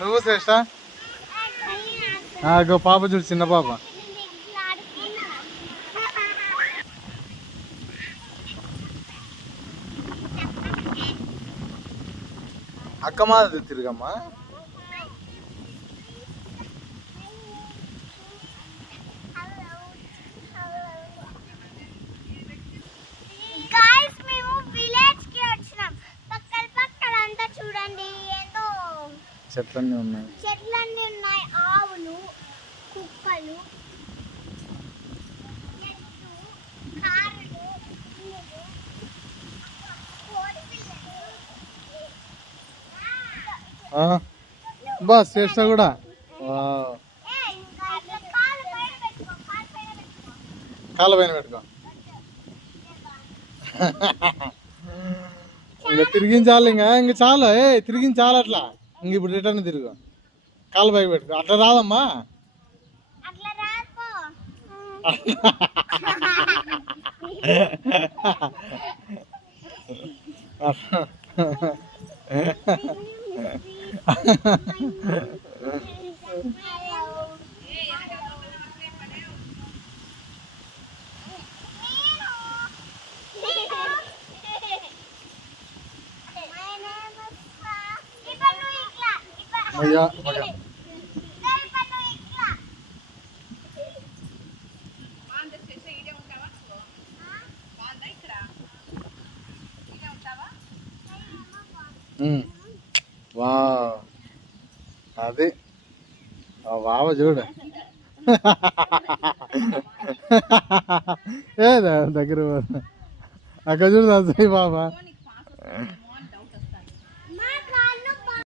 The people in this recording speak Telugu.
నువ్వు శ్రేష్ట పాప చూడు, చిన్న పాప. అక్క మాది తిరిగమ్మా. చెట్లన్నీ ఉన్నాయి, ఆవులు, కుక్కలు, బా శ్రేష్ట కూడా. కాళ్ళ పైన పెట్టుకో. ఇంకా తిరిగించాలి, ఇంక చాలా తిరిగించాలి అట్లా. ఇంక ఇప్పుడు రిటర్న్ తిరుగు, కాళ్ళ పైకి పెట్టుకో. అట్లా రాదమ్మా. వా అది వావ చూడు. ఏ దగ్గర అక్కడ చూడు బాబా.